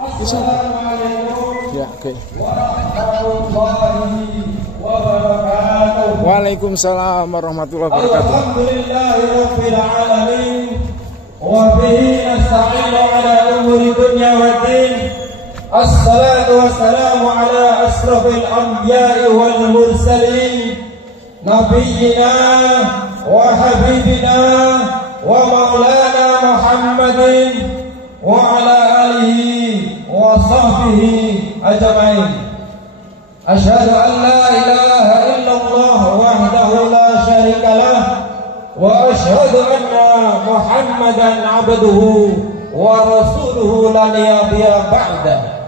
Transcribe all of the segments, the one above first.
Bisa. Ya, oke. Waalaikumsalam warahmatullahi wabarakatuh. Alhamdulillahirabbil alamin wa bihi nasta'inu ala umuri dunya waddin. Assalatu wassalamu ala asrafil anbiya'i wal mursalin nabiyyina wa habibina wa maulana Muhammadin wa ala alihi wa sahbihi ajma'in. Asyhadu an la ilaha illallah wahdahu la syarika lah wa asyhadu anna Muhammadan abduhu wa rasuluhu la nabiyya ba'da.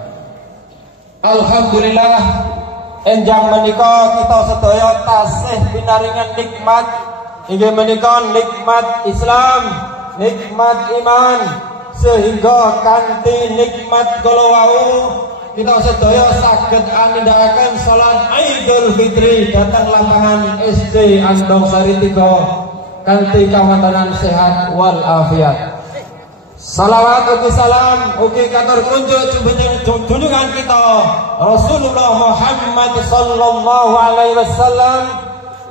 Alhamdulillah, enjang menika kita sedaya tasih pinaringan nikmat inggih menika nikmat Islam, nikmat iman, sehingga kanthi nikmat kala wau kita sedaya saged anindakaken salat Idul Fitri dhateng lapangan SD Andong Sari 3 kanthi kawontenan sehat wal afiat. Salawat ugi salam ugi katur kunjuk junjungan kita Rasulullah Muhammad sallallahu alaihi wasallam,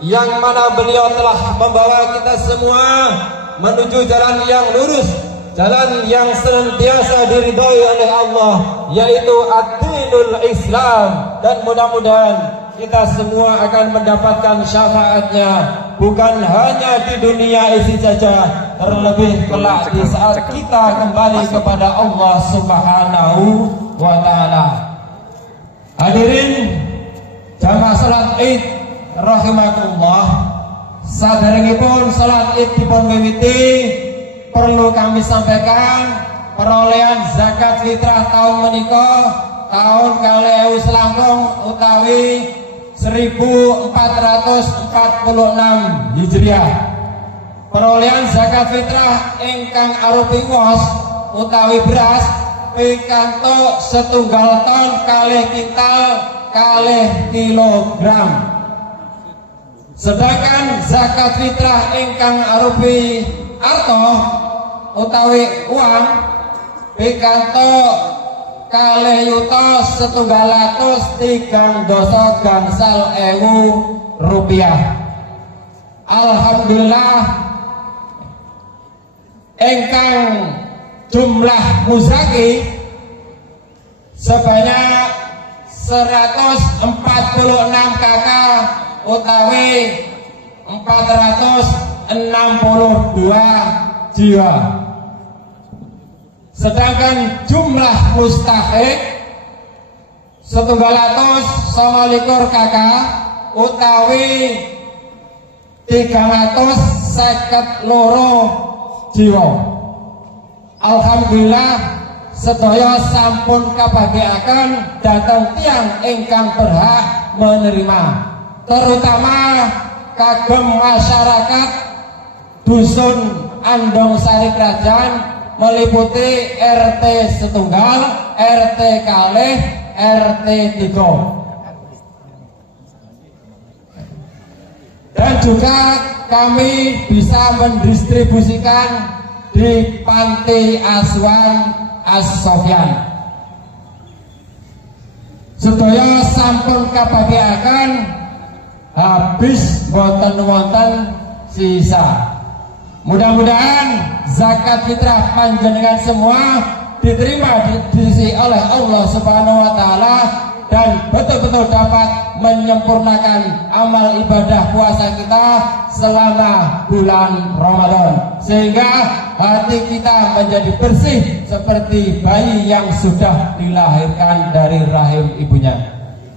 yang mana beliau telah membawa kita semua menuju jalan yang lurus, jalan yang senantiasa diridhoi oleh Allah, yaitu ad-dinul Islam. Dan mudah-mudahan kita semua akan mendapatkan syafaatnya, bukan hanya di dunia ini saja, terlebih kelak di saat kita kembali kepada Allah Subhanahu wa ta'ala. Hadirin jamaah salat Id rahimakumullah, saderengipun salat Id dipun wiwiti perlu kami sampaikan perolehan zakat fitrah tahun menika tahun 2020 utawi 1446 Hijriah. Perolehan zakat fitrah ingkang arupi wos utawi beras pikantuk 1 ton kalih kintal kalih kilogram. Sedangkan zakat fitrah ingkang arupi arto utawi uang pikantuk kalih yuta 130 gangsal ewu rupiah. Alhamdulillah, ingkang jumlah muzaki sebanyak 146 kakak utawi 462 jiwa. Sedangkan jumlah mustahik 129 kakak utawi 352 jiwa. Alhamdulillah, sedaya sampun kabagiaken dhateng tiyang ingkang berhak menerima, terutama kagem masyarakat dusun Andong Sari Krajan meliputi RT setunggal, RT kalih, RT 3. Dan juga kami bisa mendistribusikan di Panti Asuhan As-Sofyan. Sedaya sampun kabagiaken habis boten wonten sisa. Mudah-mudahan zakat fitrah panjenengan semua diterima diisi oleh Allah Subhanahu wa ta'ala dan betul-betul dapat menyempurnakan amal ibadah puasa kita selama bulan Ramadan, sehingga hati kita menjadi bersih seperti bayi yang sudah dilahirkan dari rahim ibunya.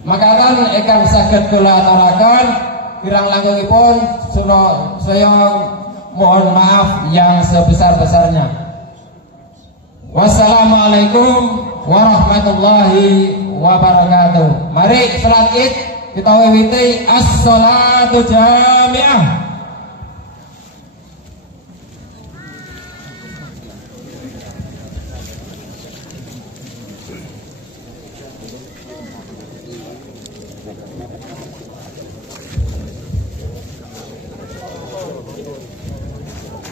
Makanan ingkang saged kula aturaken kirang langkungipun saya mohon maaf yang sebesar-besarnya. Wassalamualaikum warahmatullahi wabarakatuh. Mari salat Id kita wiwiti as-sholatu jami'ah.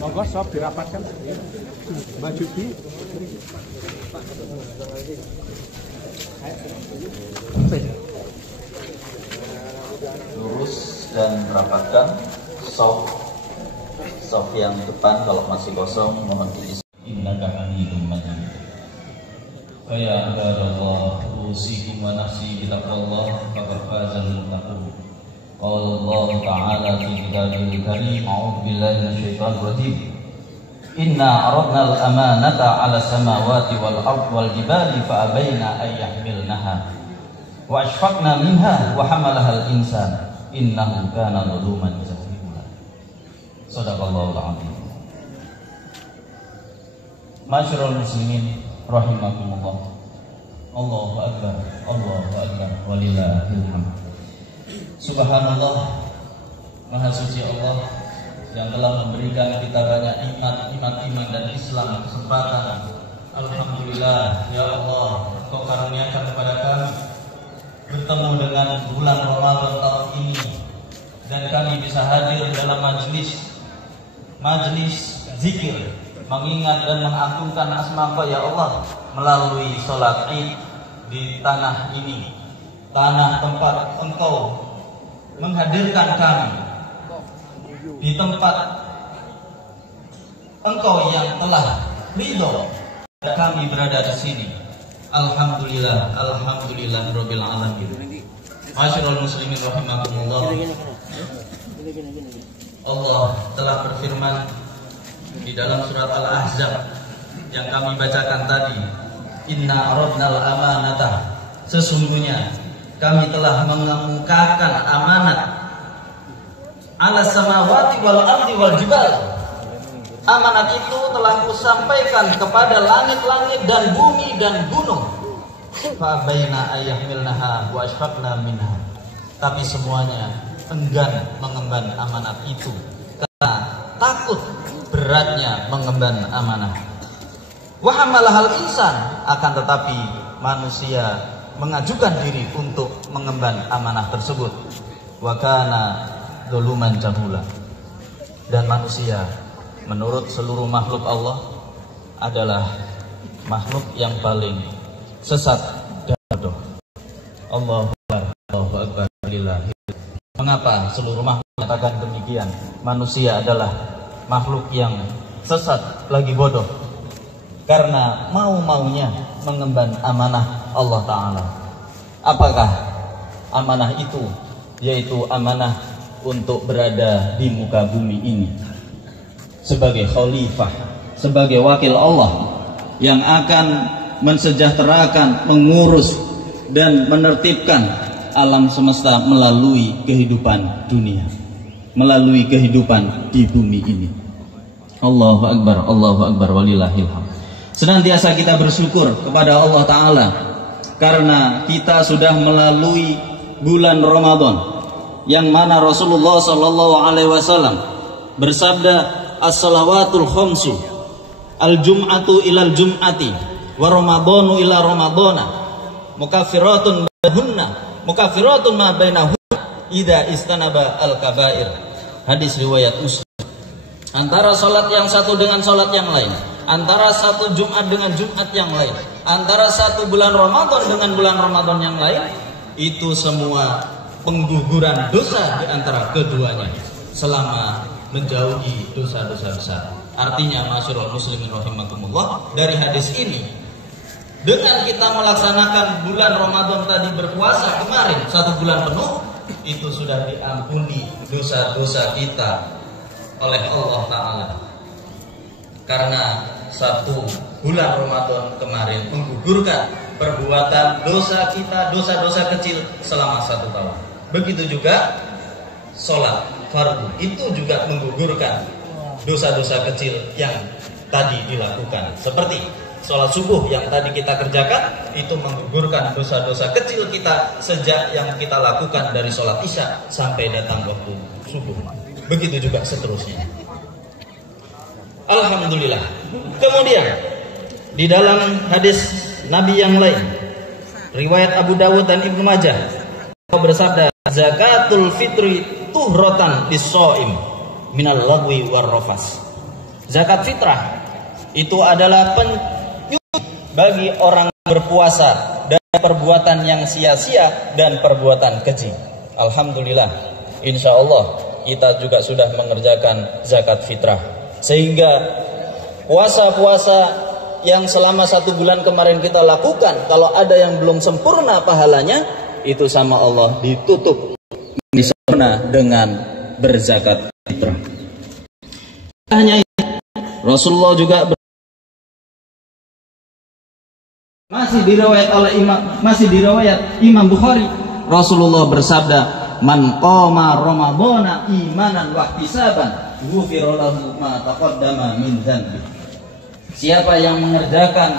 Monggo sob dirapatkan. Mbak Jubi. Lurus dan rapatkan soft yang depan, kalau masih kosong mohon diisi. Innaka Hamidum Majid. Ya ibadallah, usikum wa nafsi bitaqwallah, faqad fazal muttaqun. Qala Allah Ta'ala fi kitabil karim, a'udzu billahi minasyaitonir rajim. Inna aradna al-amanata 'ala samawati wal ardi wal jibali fa abaina ay yahmilnaha wa ashfaqna minha wa hamalaha al-insan innahu kana zaluman jahula. Shadaqallahul 'azim. Masyarul muslimin rahimakumullah. Allahu akbar, Allahu akbar, walillahil hamd. Subhanallah, Maha suci Allah yang telah memberikan kita banyak iman dan Islam kesempatan. Alhamdulillah, ya Allah, Engkau karuniakan kepada kami bertemu dengan bulan Ramadan tahun ini, dan kami bisa hadir dalam majelis zikir, mengingat dan mengagungkan asma-Mu ya Allah melalui sholat Id di tanah ini, tanah tempat Engkau menghadirkan kami, di tempat Engkau yang telah ridho kami berada di sini. Alhamdulillah, alhamdulillah rabbil alamin. Masyarul muslimin rahimakumullah. Allah telah berfirman di dalam surat Al-Ahzab yang kami bacakan tadi, Inna aradnal amanata, sesungguhnya kami telah mengemukakan amanat, ala samawati wal ardi wal jibal. Amanat itu telah kusampaikan kepada langit-langit dan bumi dan gunung. Fa baina ayyahmilnaha wa ashfaqna minha. Tapi semuanya enggan mengemban amanat itu karena takut beratnya mengemban amanah. Wa hamalahal insan, akan tetapi manusia mengajukan diri untuk mengemban amanah tersebut. Wa kana zaluman jahula. Dan manusia menurut seluruh makhluk Allah adalah makhluk yang paling sesat dan bodoh. Allahu akbar, lillahi. Mengapa seluruh makhluk mengatakan demikian? Manusia adalah makhluk yang sesat lagi bodoh karena mau-maunya mengemban amanah Allah Ta'ala. Apakah amanah itu? Yaitu amanah untuk berada di muka bumi ini sebagai khalifah, sebagai wakil Allah yang akan mensejahterakan, mengurus dan menertibkan alam semesta melalui kehidupan dunia, melalui kehidupan di bumi ini. Allahu akbar, walillahil hamd. Senantiasa kita bersyukur kepada Allah Ta'ala karena kita sudah melalui bulan Ramadan, yang mana Rasulullah Sallallahu Alaihi Wasallam bersabda, as-salawatul khamsu, al-jum'atu ilal jum'ati, wa ramadhanu ila ramadhana, mukaffiratun ma bainahunna idza istanaba al-kabair. Hadis riwayat Muslim. Antara salat yang satu dengan salat yang lain, antara satu Jumat dengan Jumat yang lain, antara satu bulan Ramadan dengan bulan Ramadan yang lain, itu semua pengguguran dosa di antara keduanya selama menjauhi dosa-dosa besar. Artinya, masyarul muslimin rahimakumullah, dari hadis ini, dengan kita melaksanakan bulan Ramadan tadi, berpuasa kemarin 1 bulan penuh, itu sudah diampuni dosa-dosa kita oleh Allah Ta'ala. Karena 1 bulan Ramadan kemarin menggugurkan perbuatan dosa kita, dosa-dosa kecil selama 1 tahun. Begitu juga sholat fardu, itu juga menggugurkan dosa-dosa kecil yang tadi dilakukan. Seperti sholat subuh yang tadi kita kerjakan, itu menggugurkan dosa-dosa kecil kita sejak yang kita lakukan dari sholat isya sampai datang waktu subuh. Begitu juga seterusnya. Alhamdulillah. Kemudian di dalam hadis Nabi yang lain, riwayat Abu Dawud dan Ibnu Majah, bersabda, zakatul fitri tuhratan lis-shaim minal lagwi war rafas. Zakat fitrah itu adalah penyuci bagi orang berpuasa dari perbuatan yang sia-sia dan perbuatan keji. Alhamdulillah, insya Allah kita juga sudah mengerjakan zakat fitrah, sehingga puasa-puasa yang selama 1 bulan kemarin kita lakukan, kalau ada yang belum sempurna pahalanya, itu sama Allah ditutup disempurna dengan berzakat fitrah. Hanya Rasulullah juga masih diriwayat Imam Bukhari, Rasulullah bersabda, "Man qama ramadhana imanan wa ihtisaban, ghufira lahu ma taqaddama min dzanbi." Siapa yang mengerjakan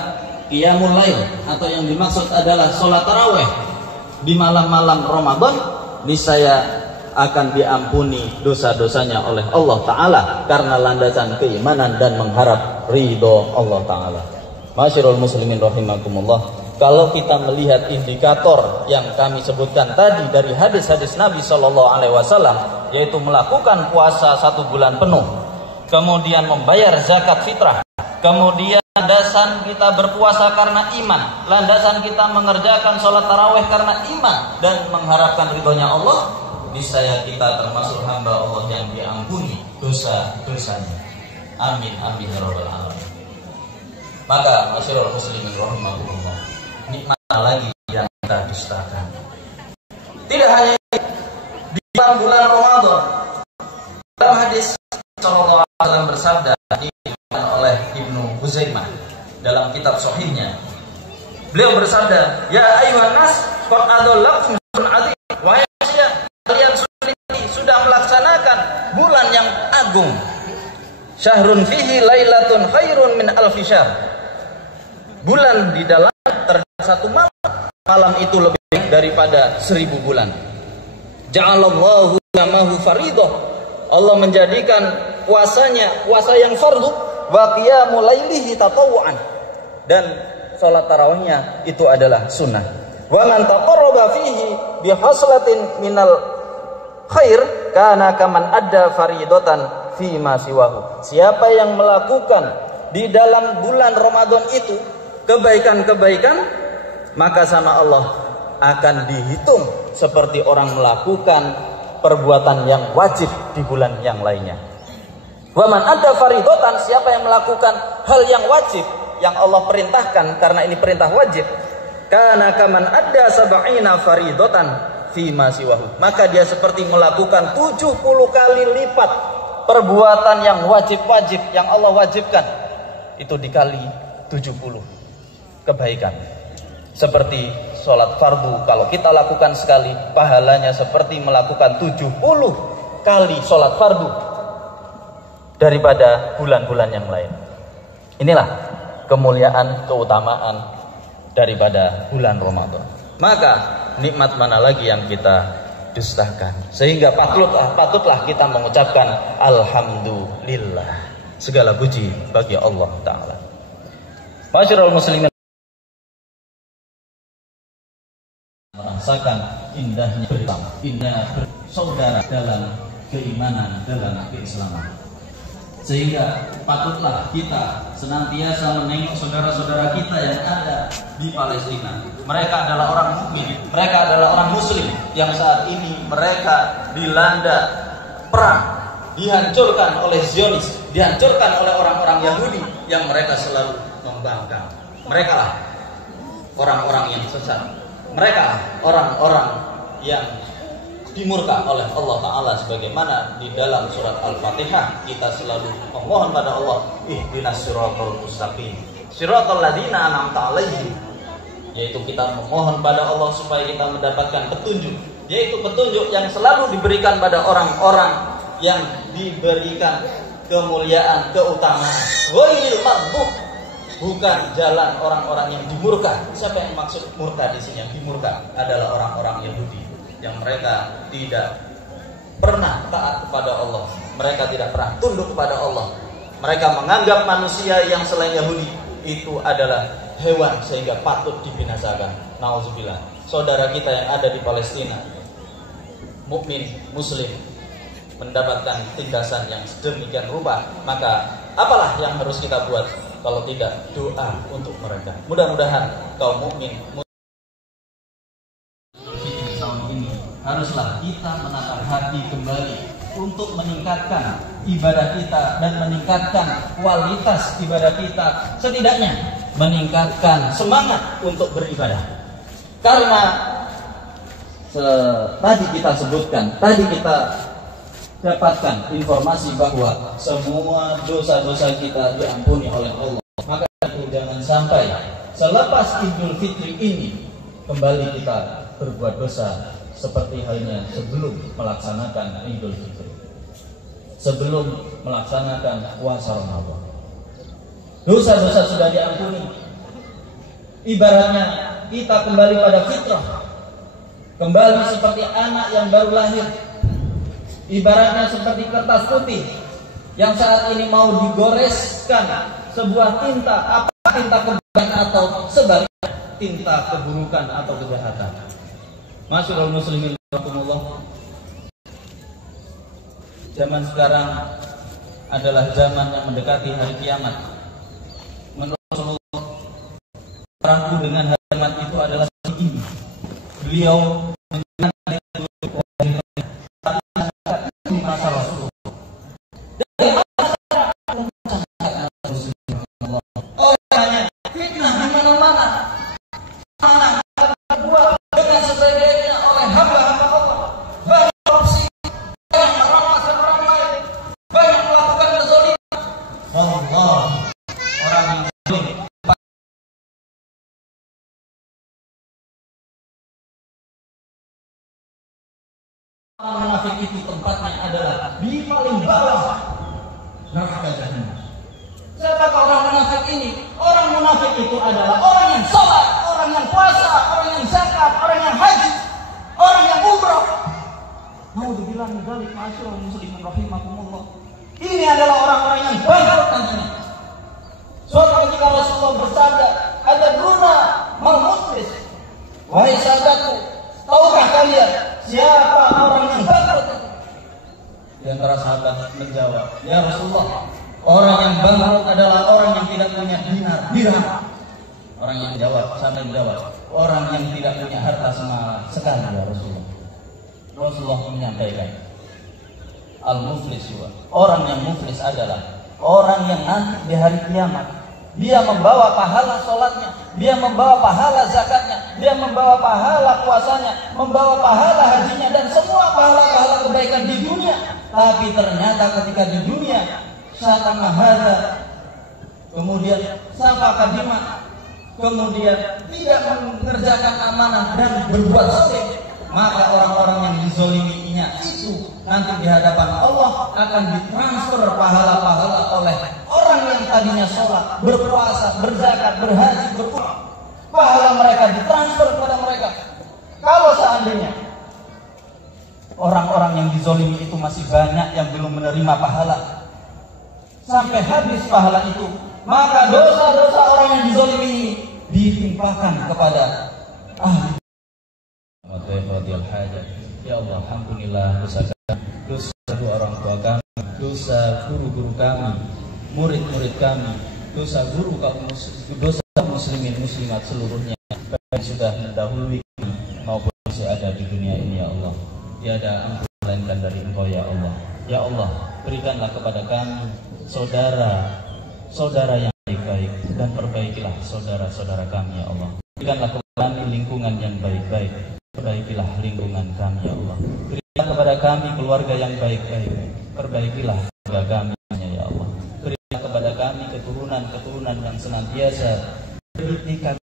qiyamul lail, atau yang dimaksud adalah salat tarawih di malam-malam Ramadan, niscaya akan diampuni dosa-dosanya oleh Allah Ta'ala karena landasan keimanan dan mengharap ridho Allah Ta'ala. Masyarul muslimin rahimakumullah, kalau kita melihat indikator yang kami sebutkan tadi dari hadis-hadis Nabi SAW, yaitu melakukan puasa 1 bulan penuh, kemudian membayar zakat fitrah, kemudian landasan kita berpuasa karena iman, landasan kita mengerjakan sholat tarawih karena iman dan mengharapkan ridhonya Allah, niscaya kita termasuk hamba Allah yang diampuni dosa-dosanya. Amin amin ya rabbal alamin. Maka masyarul muslimin rahimakumullah, nikmat lagi yang kita dustakan. Tidak hanya di bulan Ramadan, dalam hadis sallallahu alaihi wasallam bersabda oleh Ibnu Huzaimah dalam kitab sahihnya, beliau bersabda, "Ya ayyuhan nas, qad adallakum syahrum adzim." Wahai manusia, kalian sudah melaksanakan bulan yang agung. Syahrun fihi lailatun khairun min alfi syahr. Bulan di dalam terdapat 1 malam, malam itu lebih baik daripada 1000 bulan. Ja'alallahu yamahu faridah. Allah menjadikan puasanya puasa yang fardu, wa qiyamul lailihi tatawuan, dan salat tarawihnya itu adalah sunnah. Wa man taqarraba fihi bi haslatin minal khair kana kaman adda faridatan fi ma siwahu. Siapa yang melakukan di dalam bulan Ramadan itu kebaikan-kebaikan, maka sama Allah akan dihitung seperti orang melakukan perbuatan yang wajib di bulan yang lainnya. Wa man adda faridatan, siapa yang melakukan hal yang wajib yang Allah perintahkan, karena ini perintah wajib, kana kaman adda sab'ina faridatan fi ma siwahu, maka dia seperti melakukan 70 kali lipat perbuatan yang wajib-wajib yang Allah wajibkan, itu dikali 70 kebaikan. Seperti sholat fardu, kalau kita lakukan sekali, pahalanya seperti melakukan 70 kali sholat fardu daripada bulan-bulan yang lain. Inilah kemuliaan, keutamaan daripada bulan Ramadan. Maka nikmat mana lagi yang kita dustakan, sehingga patutlah kita mengucapkan alhamdulillah, segala puji bagi Allah Ta'ala. Masyarul muslimin, merasakan indahnya bersama, indahnya bersaudara dalam keimanan, dalam keislaman, sehingga patutlah kita senantiasa menengok saudara-saudara kita yang ada di Palestina. Mereka adalah orang mukmin, mereka adalah orang muslim yang saat ini mereka dilanda perang, dihancurkan oleh Zionis, dihancurkan oleh orang-orang Yahudi yang mereka selalu membangkang. Mereka lah orang-orang yang sesat, mereka orang-orang yang dimurka oleh Allah Ta'ala, sebagaimana di dalam surat Al-Fatihah kita selalu memohon pada Allah, ihdinas siratal mustaqim siratal ladzina an'amta 'alaihim, yaitu kita memohon pada Allah supaya kita mendapatkan petunjuk, yaitu petunjuk yang selalu diberikan pada orang-orang yang diberikan kemuliaan, keutamaan. Ghairil maghdub, bukan jalan orang-orang yang dimurka. Siapa yang maksud murka di sini? Yang dimurka adalah orang-orang Yahudi yang mereka tidak pernah taat kepada Allah, mereka tidak pernah tunduk kepada Allah, mereka menganggap manusia yang selain Yahudi itu adalah hewan sehingga patut dibinasakan. Nauzubillah. Saudara kita yang ada di Palestina, mukmin muslim, mendapatkan tindasan yang sedemikian rupa, maka apalah yang harus kita buat kalau tidak doa untuk mereka. Mudah-mudahan kaum mukmin haruslah kita menata hati kembali untuk meningkatkan ibadah kita dan meningkatkan kualitas ibadah kita, setidaknya meningkatkan semangat untuk beribadah. Karena tadi kita sebutkan, tadi kita dapatkan informasi bahwa semua dosa-dosa kita diampuni oleh Allah. Maka itu jangan sampai selepas Idul Fitri ini kembali kita berbuat dosa seperti halnya sebelum melaksanakan Idul Fitri, sebelum melaksanakan puasa Ramadan. Dosa-dosa sudah diampuni. Ibaratnya kita kembali pada fitrah, kembali seperti anak yang baru lahir. Ibaratnya seperti kertas putih yang saat ini mau digoreskan sebuah tinta, apa tinta kebaikan atau sebaliknya tinta keburukan atau kejahatan. Masyaallah muslimin rahimakumullah. Zaman sekarang adalah zaman yang mendekati hari kiamat. Menurut Rasulullah, perangku dengan hari kiamat itu adalah ini. Beliau masa Rasulullah. Orangnya fitnah di mana-mana. Dengan sebaik-baiknya oleh hamba-hamba Allah. Banyak korupsi, banyak merampas dan meramai, banyak melakukan kezaliman. Allah, orang yang zalim. Orang munafik itu tempatnya adalah di paling bawah neraka jahanam. Siapakah orang munafik ini? Orang munafik itu adalah orang yang sholat, orang yang puasa, orang yang zakat, orang yang haji, orang yang umrah. Naudzubillah min dzalik, ma'asyiral muslimin rahimakumullah. Ini adalah orang-orang yang bangkrut nantinya. Suatu ketika Rasulullah bersabda, "Ada druna mal muflis." Wahai sahabatku, tahukah kalian siapa orang yang bangkrut itu? Di antara sahabat menjawab, "Ya Rasulullah, orang yang bangkrut adalah orang yang tidak punya dinar, dirham." Orang yang jawab, sampai menjawab, orang yang tidak punya harta sama sekali, ya Rasulullah. Rasulullah menyampaikan, al-muflis, orang yang muflis adalah orang yang nanti di hari kiamat dia membawa pahala sholatnya, dia membawa pahala zakatnya, dia membawa pahala puasanya, membawa pahala hajinya dan semua pahala-pahala kebaikan di dunia. Tapi ternyata ketika di dunia syatama hadza, kemudian sapa kadima, kemudian tidak mengerjakan amanah dan berbuat zalim, maka orang-orang yang dizoliminya itu nanti di hadapan Allah akan ditransfer pahala-pahala oleh orang yang tadinya sholat, berpuasa, berzakat, berhaji, berumrah. Pahala mereka ditransfer kepada mereka. Kalau seandainya orang-orang yang dizolimi itu masih banyak yang belum menerima pahala, sampai habis pahala itu, maka dosa-dosa orang yang dizolimi ini ditimpakan kepada ahli. Ya Allah, alhamdulillah, dosa kedua orang tua kami, dosa guru-guru kami, murid-murid kami, dosa guru kaum dosa muslimin muslimat seluruhnya, baik sudah mendahului maupun masih ada di dunia ini, ya Allah. Tiada ampun melainkan dari Engkau, ya Allah. Ya Allah, berikanlah kepada kami saudara yang baik-baik dan perbaikilah saudara-saudara kami, ya Allah. Berikanlah kepada kami lingkungan yang baik-baik, perbaikilah lingkungan kami, ya Allah. Berikanlah kepada kami keluarga yang baik-baik, perbaikilah keluarga kami, ya Allah. Berikanlah kepada kami keturunan yang senantiasa mendidik kami,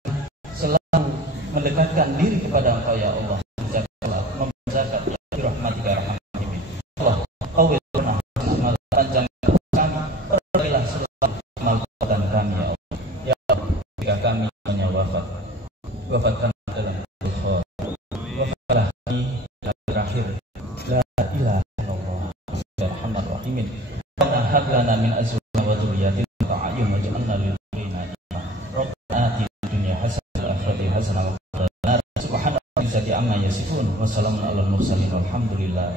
selalu mendekatkan diri kepada Engkau, ya Allah. Membacakan ya rahmatika rahmatika. Allah, Kau pernah panjang kami, perbaikilah selalu kemampuan kami, ya Allah. Ya Allah, jika kami hanya wafatkan dalam bukhari, wafatlah kami terakhir. La ilaha illallah, arhamar rahimin. Rabbana hab lana min azwajina wa dhurriyyatina qurrata a'yun waj'alna lil muttaqina imama. Rabbana atina fid dunya hasanah wa fil akhirati hasanah wa qina adzabannar. Subhana rabbika amma yasifun wa salamun alal mursalin walhamdulillah.